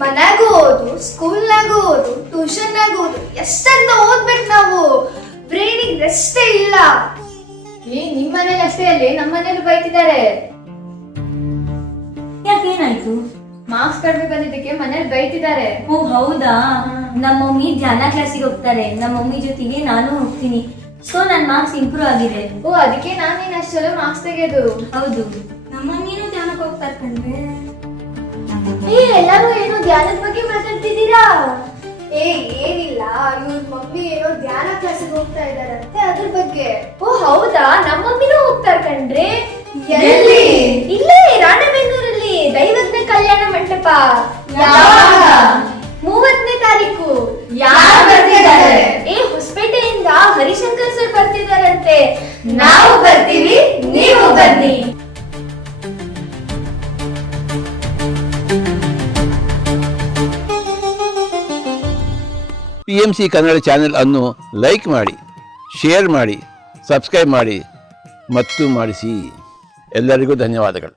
ಮನ್ಯಾಗೂ ಓದು, ಸ್ಕೂಲ್ನಾಗೂ ಓದು, ಟ್ಯೂಷನ್ನಾಗೂ ಓದು, ಎಷ್ಟಂತ ಓದ್ಬೇಕು ನಾವು. ಬ್ರೈನಿಗೆ ರೆಸ್ಟೇ ಇಲ್ಲ. ನಿಮ್ ಮನೇಲಿ ಅಷ್ಟೇ ಅಲ್ಲೇ, ನಮ್ಮ ಮನೇಲಿ ಬೈತಿದ್ದಾರೆ. ಯಾಕೇನಾಯ್ತು? ಮಾರ್ಕ್ಸ್ ಕಡಿಮೆ ಬಂದಿದ್ದಕ್ಕೆ ಮನೇಲಿ ಬೈತಿದ್ದಾರೆ. ಓ ಹೌದಾ? ನಮ್ಮ ಮಮ್ಮಿ ಧ್ಯಾನ ಕ್ಲಾಸಿಗೆ ಹೋಗ್ತಾರೆ, ನಮ್ಮ ಮಮ್ಮಿ ಜೊತೆಗೆ ನಾನು ಹೋಗ್ತೀನಿ. ಸೊ ನನ್ನ ಮಾರ್ಕ್ಸ್ ಇಂಪ್ರೂವ್ ಆಗಿದೆ. ಓ ಅದಕ್ಕೆ ನಾನೇನು ಅಷ್ಟೆಲ್ಲ ಮಾರ್ಕ್ಸ್ ತೆಗೆಯೋದು. ಹೌದು, ನಮ್ಮ ಮಮ್ಮಿನೂ ಧ್ಯಾನಕ್ಕೆ ಹೋಗ್ತಾರೆ ಕಣ್ರೆ. ಎಲ್ಲರೂ ಏನೋ ಧ್ಯಾನದ ಬಗ್ಗೆ ಮಾತಾಡ್ತಿದ್ದೀರಾ? ಏನಿಲ್ಲ, ಇವ್ರ ಮಮ್ಮಿ ಏನೋ ಧ್ಯಾನ ಕ್ಲಾಸಿಗೆ ಹೋಗ್ತಾ ಇದಾರಂತೆ, ಅದ್ರ ಬಗ್ಗೆ. ಓ ಹೌದಾ? ನಮ್ಮ ಮಮ್ಮಿನೂ ಹೋಗ್ತಾರೆ ಕಣ್ರಿ. ಎಲ್ಲಿ? ಇಲ್ಲೇ ರಾಣೆಬೆನ್ನೂರಲ್ಲಿ ದೈವಜ್ಞ ಕಲ್ಯಾಣ ಮಂಟಪ. ಯಾವಾಗ? 30ನೇ ತಾರೀಕು. ಯಾರು ಬರ್ತಿದ್ದಾರೆ? ಹೊಸಪೇಟೆಯಿಂದ ಹರಿಶಂಕರ್ ಸರ್ ಬರ್ತಿದಾರಂತೆ. ನಾವು ಬರ್ತೀವಿ, ನೀವು ಬನ್ನಿ. PMC ಕನ್ನಡ ಚಾನೆಲ್ ಅನ್ನು ಲೈಕ್ ಮಾಡಿ, ಶೇರ್ ಮಾಡಿ, ಸಬ್ಸ್ಕ್ರೈಬ್ ಮಾಡಿ ಮತ್ತು ಮಾಡಿಸಿ. ಎಲ್ಲರಿಗೂ ಧನ್ಯವಾದಗಳು.